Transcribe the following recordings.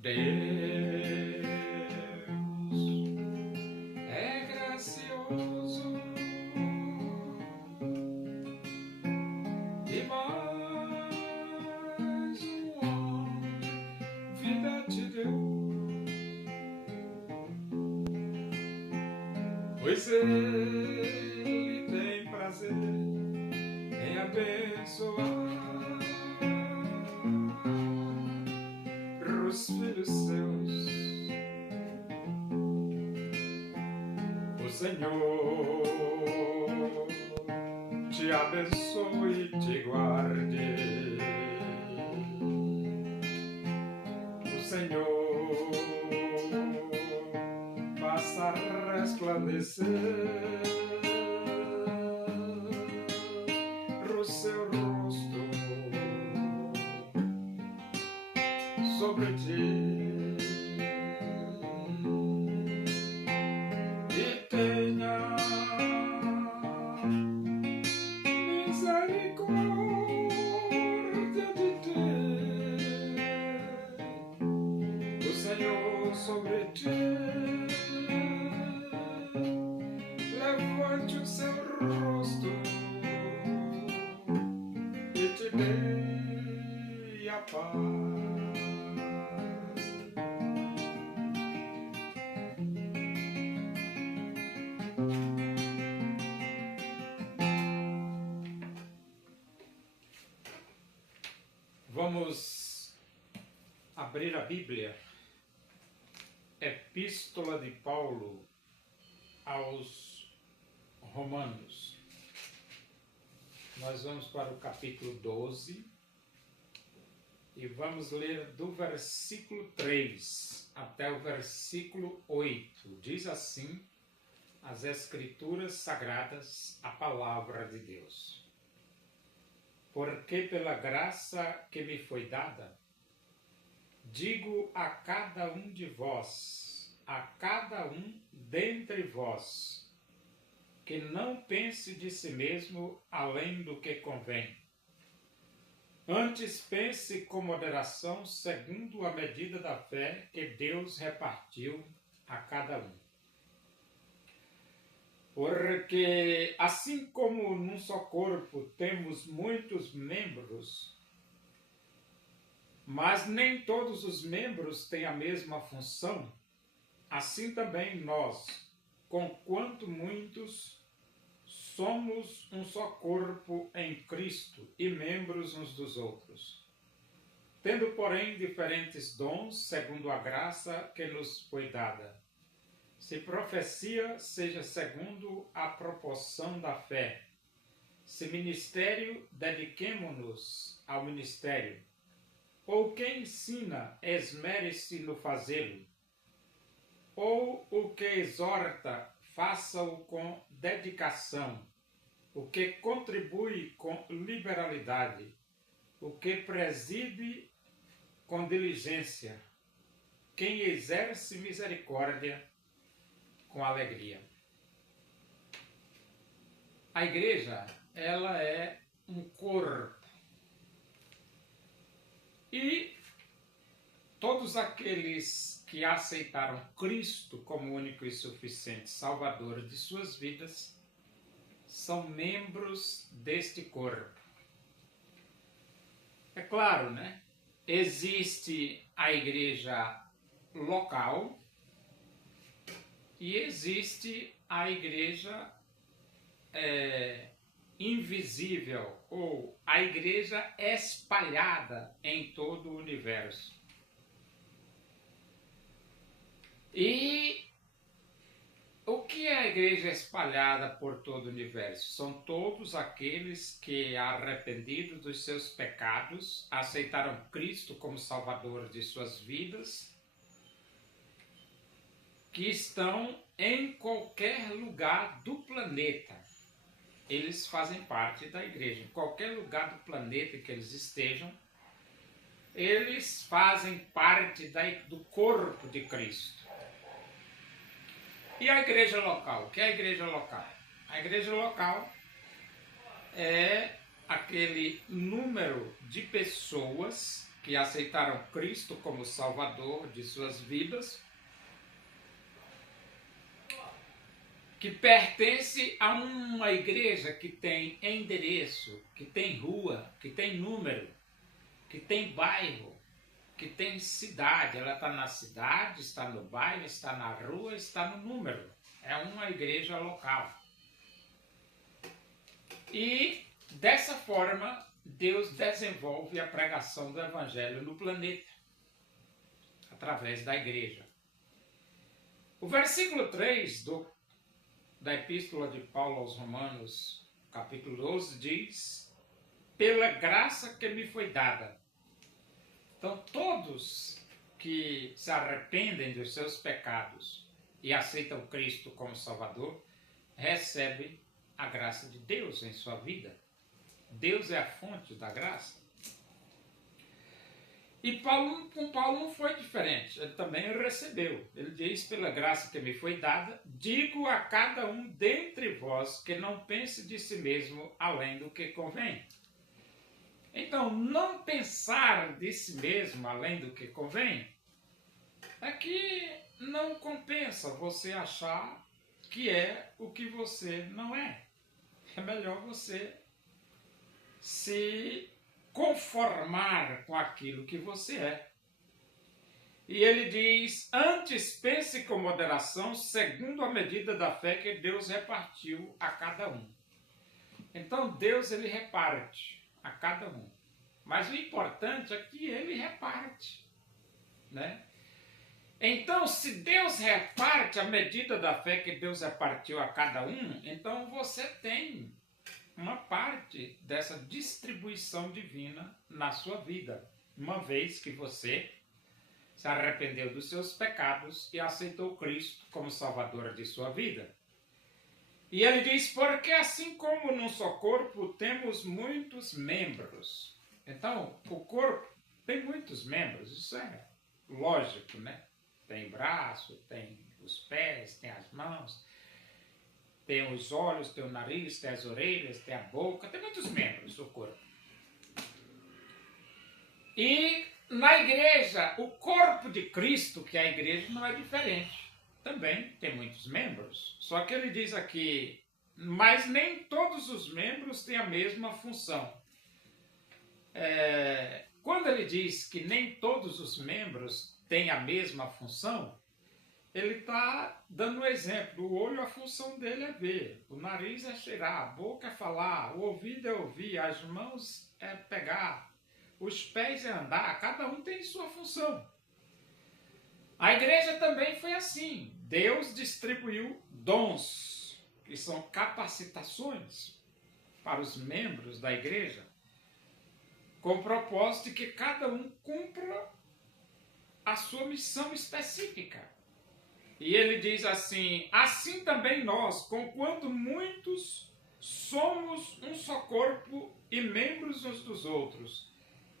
Deus é gracioso e mais uma vida te deu, pois Ele tem prazer em abençoar os filhos seus. O Senhor te abençoe e te guarde. O Senhor faça resplandecer o seu rosto sobre ti e tenha misericórdia de ti. O Senhor sobre ti levante o seu rosto e te dê a paz. Vamos abrir a Bíblia, Epístola de Paulo aos Romanos. Nós vamos para o capítulo 12 e vamos ler do versículo 3 até o versículo 8. Diz assim as Escrituras Sagradas, a Palavra de Deus. Porque pela graça que me foi dada, digo a cada um de vós, a cada um dentre vós, que não pense de si mesmo além do que convém. Antes pense com moderação, segundo a medida da fé que Deus repartiu a cada um. Porque assim como num só corpo temos muitos membros, mas nem todos os membros têm a mesma função, assim também nós, conquanto muitos, somos um só corpo em Cristo e membros uns dos outros. Tendo, porém, diferentes dons, segundo a graça que nos foi dada. Se profecia, seja segundo a proporção da fé. Se ministério, dediquemo-nos ao ministério. Ou quem ensina, esmere-se no fazê-lo. Ou o que exorta, faça-o com dedicação. O que contribui com liberalidade. O que preside com diligência. Quem exerce misericórdia com alegria. A igreja, ela é um corpo. E todos aqueles que aceitaram Cristo como único e suficiente Salvador de suas vidas são membros deste corpo. É claro, né? Existe a igreja local e existe a igreja invisível, ou a igreja espalhada em todo o universo. E o que é a igreja espalhada por todo o universo? São todos aqueles que, arrependidos dos seus pecados, aceitaram Cristo como Salvador de suas vidas, que estão em qualquer lugar do planeta. Eles fazem parte da igreja. Em qualquer lugar do planeta que eles estejam, eles fazem parte do corpo de Cristo. E a igreja local? O que é a igreja local? A igreja local é aquele número de pessoas que aceitaram Cristo como Salvador de suas vidas, que pertence a uma igreja que tem endereço, que tem rua, que tem número, que tem bairro, que tem cidade. Ela está na cidade, está no bairro, está na rua, está no número. É uma igreja local. E dessa forma, Deus desenvolve a pregação do Evangelho no planeta, através da igreja. O versículo 3 da Epístola de Paulo aos Romanos, capítulo 12, diz: pela graça que me foi dada. Então, todos que se arrependem dos seus pecados e aceitam Cristo como Salvador, recebem a graça de Deus em sua vida. Deus é a fonte da graça. E com Paulo não foi diferente, ele também recebeu. Ele diz: pela graça que me foi dada, digo a cada um dentre vós que não pense de si mesmo além do que convém. Então, não pensar de si mesmo além do que convém é que não compensa você achar que é o que você não é. É melhor você se conformar com aquilo que você é. E ele diz: antes pense com moderação, segundo a medida da fé que Deus repartiu a cada um. Então Deus, ele reparte a cada um. Mas o importante é que ele reparte, né? Então, se Deus reparte a medida da fé que Deus repartiu a cada um, então você tem uma parte dessa distribuição divina na sua vida, uma vez que você se arrependeu dos seus pecados e aceitou Cristo como Salvador de sua vida. E ele diz: porque assim como num só corpo temos muitos membros. Então, o corpo tem muitos membros, isso é lógico, né? Tem braço, tem os pés, tem as mãos, tem os olhos, tem o nariz, tem as orelhas, tem a boca, tem muitos membros do corpo. E na igreja, o corpo de Cristo, que é a igreja, não é diferente. Também tem muitos membros. Só que ele diz aqui: mas nem todos os membros têm a mesma função. Quando ele diz que nem todos os membros têm a mesma função, ele está dando um exemplo. O olho, a função dele é ver, o nariz é cheirar, a boca é falar, o ouvido é ouvir, as mãos é pegar, os pés é andar. Cada um tem sua função. A igreja também foi assim. Deus distribuiu dons, que são capacitações para os membros da igreja, com o propósito de que cada um cumpra a sua missão específica. E ele diz assim: assim também nós, conquanto muitos, somos um só corpo e membros uns dos outros.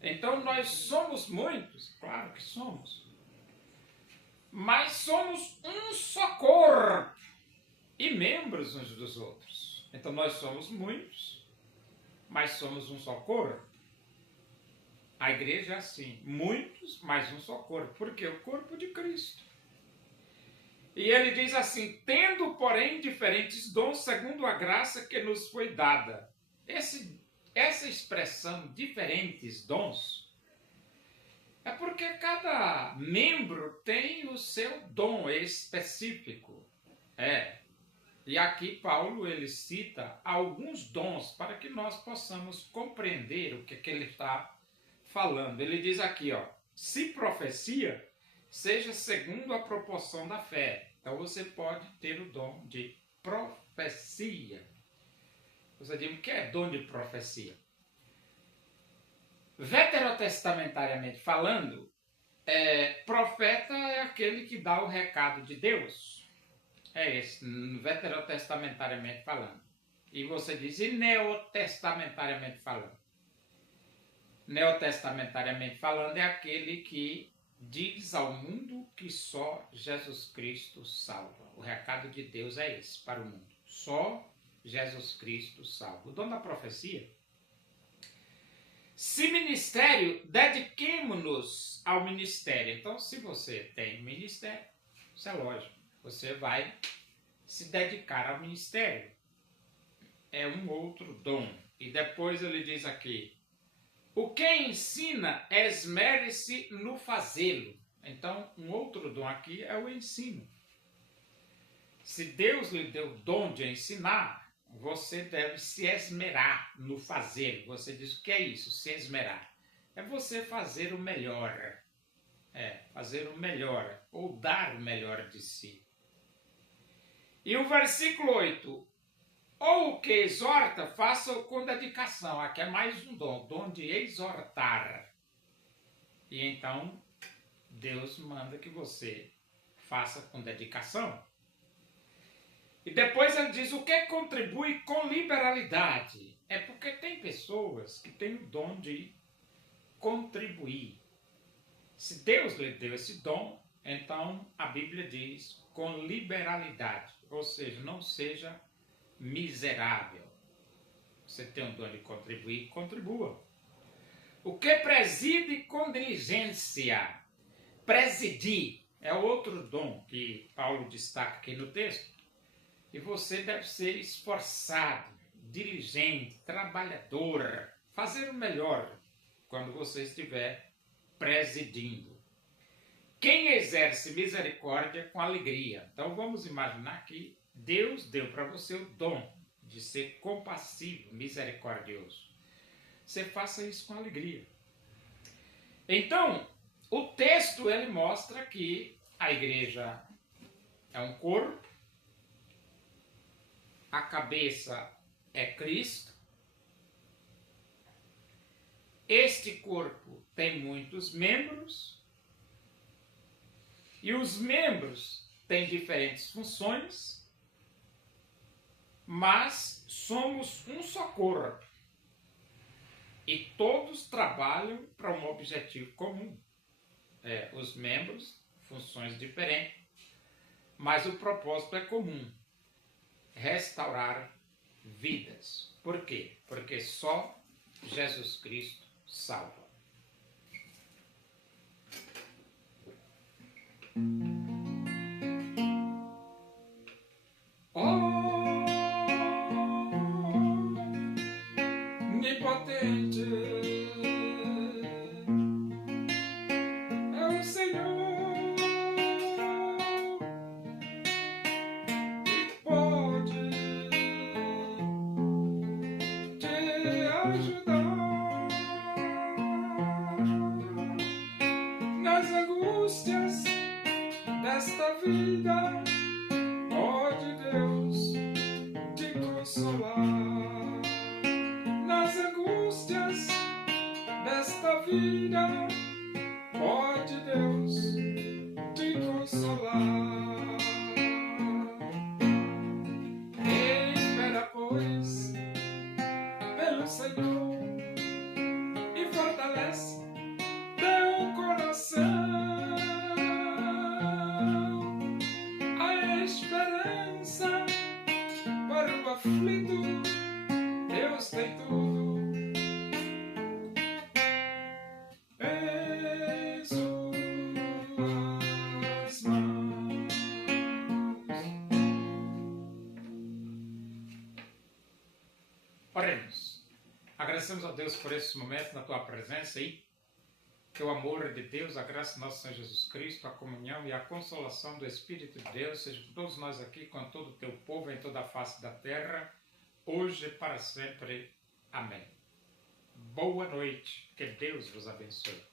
Então nós somos muitos, claro que somos, mas somos um só corpo e membros uns dos outros. Então nós somos muitos, mas somos um só corpo. A igreja é assim: muitos, mas um só corpo. Por quê? O corpo de Cristo. E ele diz assim: tendo, porém, diferentes dons segundo a graça que nos foi dada. Essa expressão, diferentes dons, é porque cada membro tem o seu dom específico. E aqui Paulo, ele cita alguns dons para que nós possamos compreender o que ele está falando. Ele diz aqui, se profecia, seja segundo a proporção da fé. Então você pode ter o dom de profecia. Você diz: o que é dom de profecia? Veterotestamentariamente falando, profeta é aquele que dá o recado de Deus. É esse, veterotestamentariamente falando. E você diz: e neotestamentariamente falando? Neotestamentariamente falando é aquele que diz ao mundo que só Jesus Cristo salva. O recado de Deus é esse para o mundo: só Jesus Cristo salva. O dom da profecia, se Se ministério, dediquemo-nos ao ministério. Então, se você tem ministério, isso é lógico, você vai se dedicar ao ministério. É um outro dom. E depois ele diz aqui, o que ensina, esmere-se no fazê-lo. Então, um outro dom aqui é o ensino. Se Deus lhe deu o dom de ensinar, você deve se esmerar no fazer. Você diz, o que é isso? Se esmerar. É você fazer o melhor. Fazer o melhor, ou dar o melhor de si. E o versículo 8. Ou o que exorta, faça-o com dedicação. Aqui é mais um dom, o dom de exortar. E então, Deus manda que você faça com dedicação. E depois ele diz o que contribui com liberalidade. É porque tem pessoas que têm o dom de contribuir. Se Deus lhe deu esse dom, então a Bíblia diz com liberalidade. Ou seja, não seja miserável. Você tem o dom de contribuir, contribua. O que preside com diligência. Presidir é outro dom que Paulo destaca aqui no texto. E você deve ser esforçado, diligente, trabalhador, fazer o melhor quando você estiver presidindo. Quem exerce misericórdia com alegria. Então vamos imaginar que Deus deu para você o dom de ser compassivo, misericordioso. Você faça isso com alegria. Então, o texto ele mostra que a igreja é um corpo, a cabeça é Cristo. Este corpo tem muitos membros. E os membros têm diferentes funções. Mas somos um só corpo. E todos trabalham para um objetivo comum. Os membros, funções diferentes. Mas o propósito é comum. Restaurar vidas. Por quê? Porque só Jesus Cristo salva. Onipotente é o Senhor que pode te ajudar nas angústias desta vida. Pode Deus te consolar nas angústias desta vida. Pode Deus te consolar. Espera, pois, pelo Senhor e fortalece teu coração. A esperança para o aflito, Deus tem tudo em suas mãos. Oremos. Agradecemos a Deus por esse momento na tua presença aí. Que o amor de Deus, a graça do nosso Senhor Jesus Cristo, a comunhão e a consolação do Espírito de Deus seja com todos nós aqui, com todo o teu povo em toda a face da terra, hoje e para sempre. Amém. Boa noite. Que Deus vos abençoe.